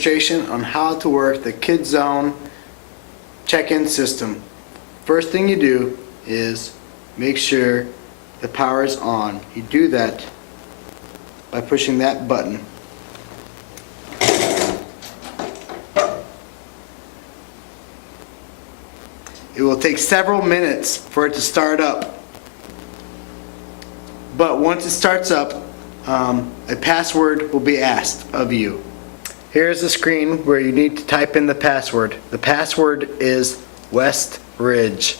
demonstration on how to work the KidZone check-in system. First thing you do is make sure the power is on. You do that by pushing that button. It will take several minutes for it to start up. But once it starts up, a password will be asked of you. Here's the screen where you need to type in the password. The password is West Ridge.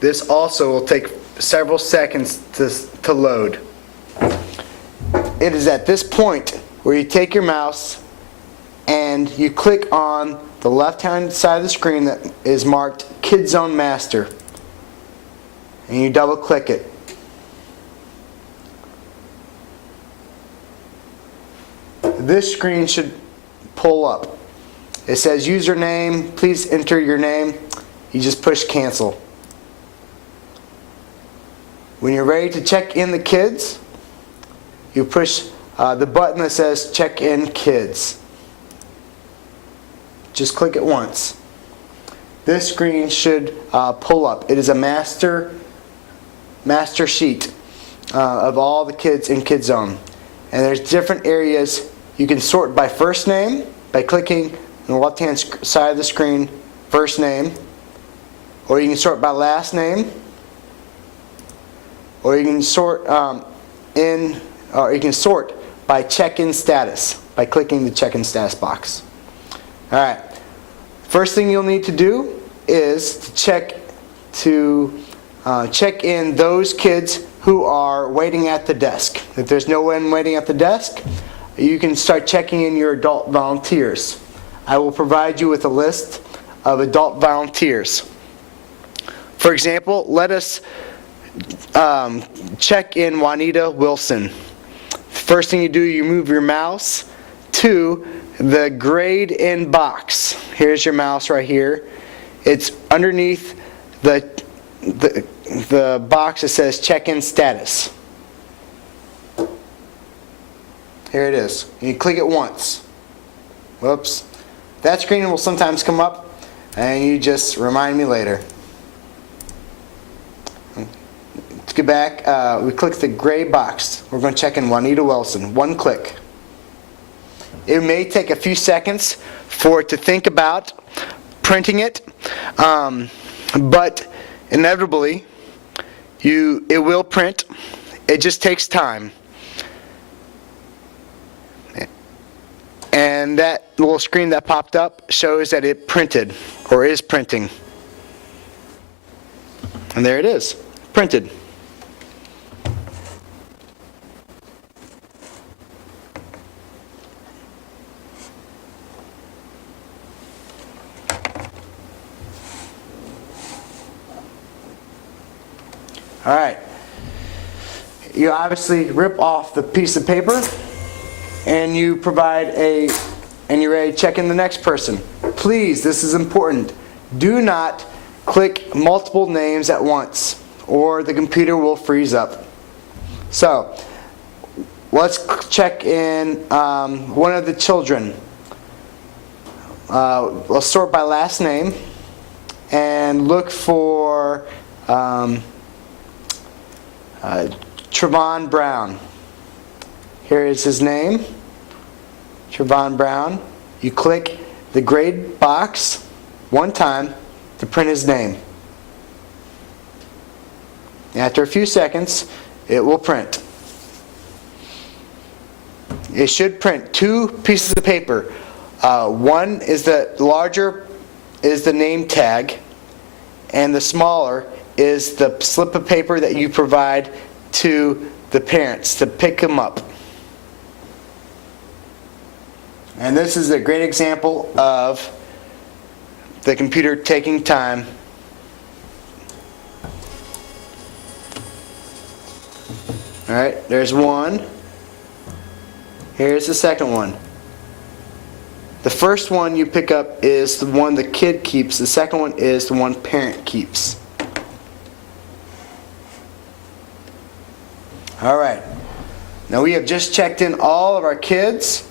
This also will take several seconds to load. It is at this point where you take your mouse and you click on the left-hand side of the screen that is marked KidZone Master, and you double click it. This screen should pull up. It says username, please enter your name. You just push cancel. When you're ready to check in the kids, you push the button that says check in kids. Just click it once. This screen should pull up. It is a master sheet of all the kids in KidZone. And there's different areas. You can sort by first name by clicking on the left-hand side of the screen, first name. Or you can sort by last name. Or you can sort by check-in status by clicking the check-in status box. Alright, first thing you'll need to do is to check in those kids who are waiting at the desk. If there's no one waiting at the desk, you can start checking in your adult volunteers. I will provide you with a list of adult volunteers. For example, let us check in Juanita Wilson. First thing you do, you move your mouse to the grade in box. Here's your mouse right here. It's underneath the box that says check-in status. Here it is. You click it once. Whoops. That screen will sometimes come up and you just remind me later. To get back, we click the gray box. We're going to check in Juanita Wilson. One click. It may take a few seconds for it to think about printing it, but inevitably it will print. It just takes time. And that little screen that popped up shows that it printed or is printing. And there it is, printed. Alright, you obviously rip off the piece of paper and you and you're ready to check in the next person. Please, this is important, do not click multiple names at once or the computer will freeze up. So, let's check in one of the children. We'll sort by last name and look for Trevon Brown. Here is his name, Trevon Brown. You click the grade box one time to print his name. After a few seconds, it will print. It should print two pieces of paper. One is the larger is the name tag, and the smaller is the slip of paper that you provide to the parents to pick them up. And this is a great example of the computer taking time. Alright, there's one. Here's the second one. The first one you pick up is the one the kid keeps. The second one is the one parent keeps. All right. Now we have just checked in all of our kids,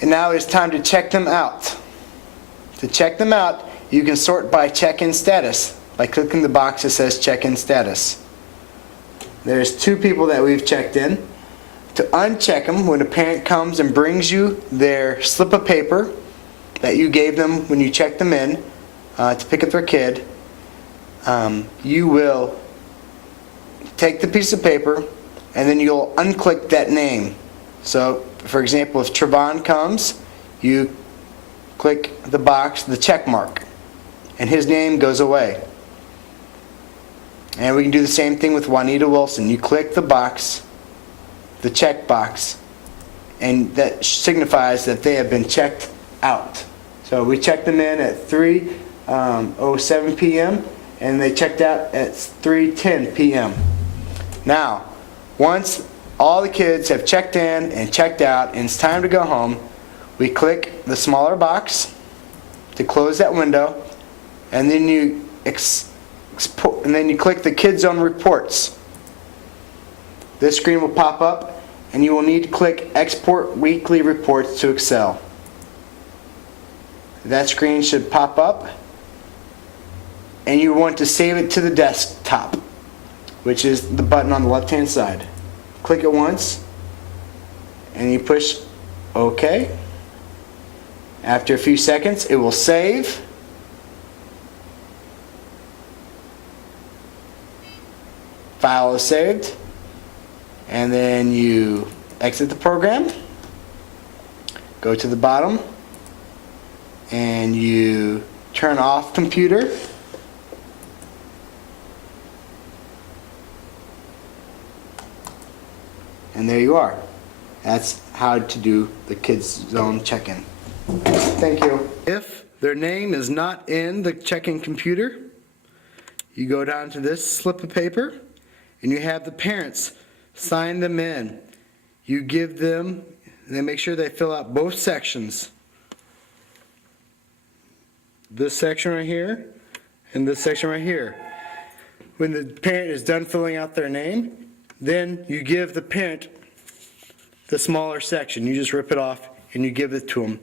and now it's time to check them out. To check them out, you can sort by check-in status by clicking the box that says check-in status. There's 2 people that we've checked in. To uncheck them, when a parent comes and brings you their slip of paper that you gave them when you checked them in to pick up their kid, you will take the piece of paper and then you'll unclick that name. So, for example, if Trevon comes, you click the box, the check mark, and his name goes away. And we can do the same thing with Juanita Wilson. You click the box, the check box, and that signifies that they have been checked out. So we checked them in at 3:07 p.m. and they checked out at 3:10 p.m. Now, once all the kids have checked in and checked out and it's time to go home, we click the smaller box to close that window, and then you click the Kids Zone Reports. This screen will pop up and you will need to click Export Weekly Reports to Excel. That screen should pop up and you want to save it to the desktop, which is the button on the left hand side. Click it once and you push OK. After a few seconds it will save. File is saved, and then you exit the program, go to the bottom, and you turn off computer, and there you are. That's how to do the Kids Zone check-in. Thank you. If their name is not in the check-in computer, you go down to this slip of paper and you have the parents sign them in. You give them, and then make sure they fill out both sections. This section right here and this section right here. When the parent is done filling out their name, then you give the parent the smaller section. You just rip it off and you give it to them.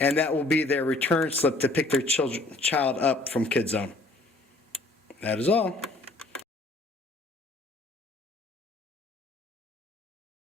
And that will be their return slip to pick their child up from Kids Zone. That is all.